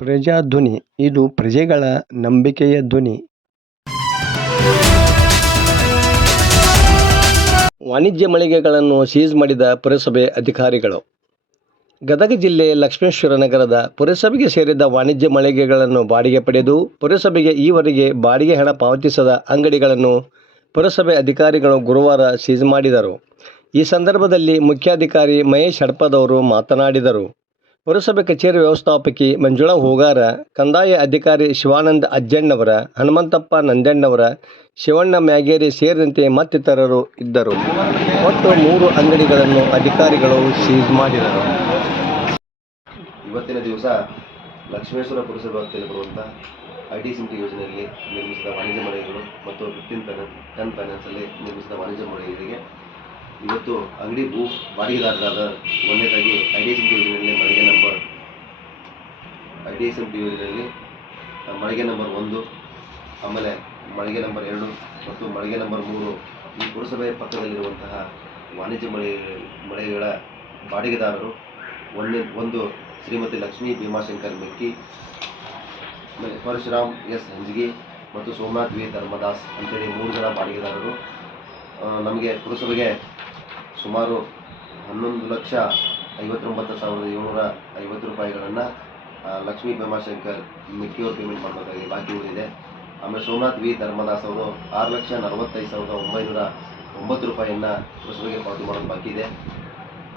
ಪ್ರಜಾಧ್ವನಿ ಇದು ಪ್ರಜೆಗಳ ನಂಬಿಕೆಯ ಧ್ವನಿ. ವಾಣಿಜ್ಯ ಮಳಿಗೆಗಳನ್ನು ಸೀಜ್ ಮಾಡಿದ ಪುರಸಭೆ ಅಧಿಕಾರಿಗಳು. ಗದಗ ಜಿಲ್ಲೆ ಲಕ್ಷ್ಮೇಶ್ವರ ನಗರದ ಪುರಸಭೆಗೆ ಸೇರಿದ ವಾಣಿಜ್ಯ ಮಳಿಗೆಗಳನ್ನು ಬಾಡಿಗೆ ಪಡೆದು ಪುರಸಭೆಗೆ ಈವರೆಗೆ ಬಾಡಿಗೆ ಹಣ ಪಾವತಿಸದ ಅಂಗಡಿಗಳನ್ನು ಪುರಸಭೆ ಅಧಿಕಾರಿಗಳು ಗುರುವಾರ ಸೀಜ್ ಮಾಡಿದರು. ಈ ಸಂದರ್ಭದಲ್ಲಿ ಮುಖ್ಯಾಧಿಕಾರಿ ಮಹೇಶ್ ಹಡಪದವರು ಮಾತನಾಡಿದರು. ಪುರಸಭೆ ಕಚೇರಿ ವ್ಯವಸ್ಥಾಪಕಿ ಮಂಜುಳಾ ಹೂಗಾರ, ಕಂದಾಯ ಅಧಿಕಾರಿ ಶಿವಾನಂದ ಅಜ್ಜಣ್ಣವರ, ಹನುಮಂತಪ್ಪ ನಂದಣ್ಣವರ, ಶಿವಣ್ಣ ಮ್ಯಾಗೇರಿ ಸೇರಿದಂತೆ ಮತ್ತಿತರರು ಇದ್ದರು. ಒಟ್ಟು 3 ಅಂಗಡಿಗಳನ್ನು ಅಧಿಕಾರಿಗಳು ಸೀಜ್ ಮಾಡಿದರು. ಇವತ್ತಿನ ದಿವಸ ಲಕ್ಷ್ಮೇಶ್ವರ ಪುರಸಭೆ ವ್ಯಾಪ್ತಿಯಲ್ಲಿ ಬರುವಂಥ ITCMT ಯೋಜನೆಯಲ್ಲಿ ನಿರ್ಮಿಸಿದ ವಾಣಿಜ್ಯ ಮಳಿಗೆಗಳು ಮತ್ತು 10 ಫೈನಾನ್ಸಲ್ಲಿ ನಿರ್ಮಿಸಿದ ವಾಣಿಜ್ಯ ಮಳಿಗೆಗಳಿಗೆ ಇವತ್ತು ಅಂಗಡಿ ಬಾಡಿಗೆದಾರರಾದ ಒಂದನೇದಾಗಿ ITCMT ಯೋಜನೆಯಲ್ಲಿ ಮಳಿಗೆ ನಂಬರ್ 1, ಆಮೇಲೆ ಮಳಿಗೆ ನಂಬರ್ 2 ಮತ್ತು ಮಳಿಗೆ ನಂಬರ್ 3 ಈ ಪುರಸಭೆ ಪಕ್ಕದಲ್ಲಿರುವಂತಹ ವಾಣಿಜ್ಯ ಮಳಿಗೆಗಳ ಬಾಡಿಗೆದಾರರು ಒಂದು ಶ್ರೀಮತಿ ಲಕ್ಷ್ಮೀ ಭೀಮಾಶಂಕರ್ ಮೆಕ್ಕಿ, ಆಮೇಲೆ ಪರಶುರಾಮ್ ಎಸ್ ಹಂಜಗಿ ಮತ್ತು ಸೋಮನಾಥ್ ವಿ ಧರ್ಮದಾಸ್ ಅಂತೇಳಿ 3 ಜನ ಬಾಡಿಗೆದಾರರು ನಮಗೆ ಪುರಸಭೆಗೆ ಸುಮಾರು 11,59,750 ರೂಪಾಯಿಗಳನ್ನು ಲಕ್ಷ್ಮೀ ಭೀಮಾಶಂಕರ್ ಮೆಕ್ಕಿಯವರು ಪೇಮೆಂಟ್ ಮಾಡಬೇಕಾಗಿ ಬಾಕಿ ಉಳಿದಿದೆ. ಆಮೇಲೆ ಸೋಮನಾಥ್ ವಿ ಧರ್ಮದಾಸ್ ಅವರು 6,45,909 ರೂಪಾಯಿಯನ್ನು ಪುರಸಭೆಗೆ ಪಾವತಿ ಮಾಡೋದು ಬಾಕಿ ಇದೆ.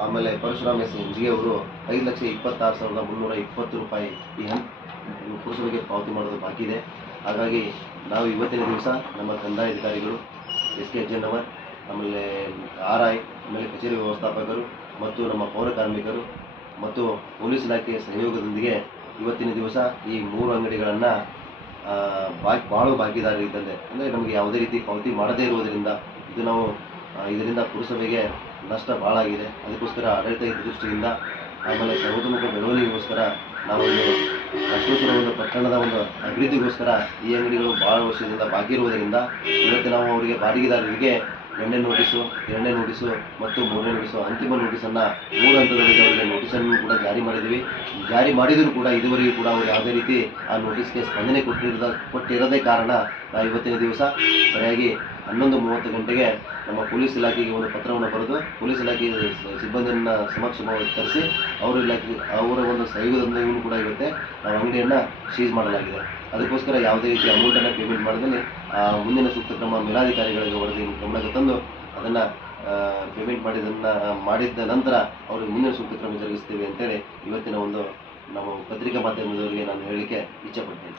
ಆಮೇಲೆ ಪರಶುರಾಮ್ ಎಸ್ ಹಂಜಗಿ ಅವರು 5,26,320 ರೂಪಾಯಿ ಈ ಪುರಸಭೆಗೆ ಪಾವತಿ ಮಾಡೋದು ಬಾಕಿ ಇದೆ. ಹಾಗಾಗಿ ನಾವು ಇವತ್ತಿನ ದಿವಸ ನಮ್ಮ ಕಂದಾಯ ಅಧಿಕಾರಿಗಳು SK ಅಜ್ಜಣ್ಣವರ್, ಆಮೇಲೆ RI, ಆಮೇಲೆ ಕಚೇರಿ ವ್ಯವಸ್ಥಾಪಕರು ಮತ್ತು ನಮ್ಮ ಪೌರ ಕಾರ್ಮಿಕರು ಮತ್ತು ಪೊಲೀಸ್ ಇಲಾಖೆಯ ಸಹಯೋಗದೊಂದಿಗೆ ಇವತ್ತಿನ ದಿವಸ ಈ 3 ಅಂಗಡಿಗಳನ್ನು ಭಾಳ ಬಾಕಿದಾರರಿದ್ದಂತೆ ಅಂದರೆ ನಮಗೆ ಯಾವುದೇ ರೀತಿ ಪಾವತಿ ಮಾಡದೇ ಇರುವುದರಿಂದ ಇದರಿಂದ ಪುರಸಭೆಗೆ ನಷ್ಟ ಭಾಳ ಆಗಿದೆ. ಅದಕ್ಕೋಸ್ಕರ ಆಡಳಿತ ದೃಷ್ಟಿಯಿಂದ ಆಮೇಲೆ ಸರ್ವತೋಮುಖ ಬೆಳವಣಿಗೆಗೋಸ್ಕರ ನಾವು ಲಕ್ಷ್ಮೇಶ್ವರ ಪಟ್ಟಣದ ಅಭಿವೃದ್ಧಿಗೋಸ್ಕರ ಈ ಅಂಗಡಿಗಳು ಭಾಳ ವರ್ಷದಿಂದ ಬಾಕಿ ಇರುವುದರಿಂದ ಇವತ್ತು ನಾವು ಅವರಿಗೆ ಬಾಡಿಗೆದಾರರಿಗೆ 2ನೇ ನೋಟಿಸು, 2ನೇ ನೋಟಿಸು ಮತ್ತು 3ನೇ ನೋಟಿಸು, ಅಂತಿಮ ನೋಟಿಸನ್ನು 3 ಹಂತದಲ್ಲಿ ಅವರಿಗೆ ನೋಟಿಸನ್ನು ಕೂಡ ಜಾರಿ ಮಾಡಿದ್ದೀವಿ. ಜಾರಿ ಮಾಡಿದರೂ ಕೂಡ ಇದುವರೆಗೂ ಕೂಡ ಅವರು ಯಾವುದೇ ರೀತಿ ಆ ನೋಟಿಸ್ಗೆ ಸ್ಪಂದನೆ ಕೊಟ್ಟಿರದೇ ಕಾರಣ ನಾವು ಇವತ್ತಿನ ದಿವಸ ಸರಿಯಾಗಿ 11:30 ಗಂಟೆಗೆ ನಮ್ಮ ಪೊಲೀಸ್ ಇಲಾಖೆಗೆ ಒಂದು ಪತ್ರವನ್ನು ಬರೆದು ಪೊಲೀಸ್ ಇಲಾಖೆ ಸಿಬ್ಬಂದಿಯನ್ನು ಸಮಕ್ಷಮವಾಗಿ ಕರೆಸಿ ಅವರ ಒಂದು ಸಹಯೋಗದೊಂದಿಗೂ ಕೂಡ ಇವತ್ತೇ ನಾವು ಅಂಗಡಿಯನ್ನು ಸೀಜ್ ಮಾಡಲಾಗಿದೆ. ಅದಕ್ಕೋಸ್ಕರ ಯಾವುದೇ ರೀತಿ ಅಮೌಂಟನ್ನು ಪೇಮೆಂಟ್ ಮಾಡದಲ್ಲಿ ಮುಂದಿನ ಸೂಕ್ತ ಕ್ರಮ ಮೇಲಾಧಿಕಾರಿಗಳಿಗೆ ವರದಿ ಗಮನಕ್ಕೆ ತಂದು ಅದನ್ನು ಪೇಮೆಂಟ್ ಮಾಡಿದ ನಂತರ ಅವ್ರಿಗೆ ಮುಂದಿನ ಸೂಕ್ತ ಕ್ರಮ ಜರುಗಿಸ್ತೇವೆ ಅಂತೇಳಿ ಇವತ್ತಿನ ನಮ್ಮ ಪತ್ರಿಕಾ ಮಾಧ್ಯಮದವರಿಗೆ ನಾನು ಹೇಳಲಿಕ್ಕೆ ಇಚ್ಛೆಪಡ್ತೇನೆ.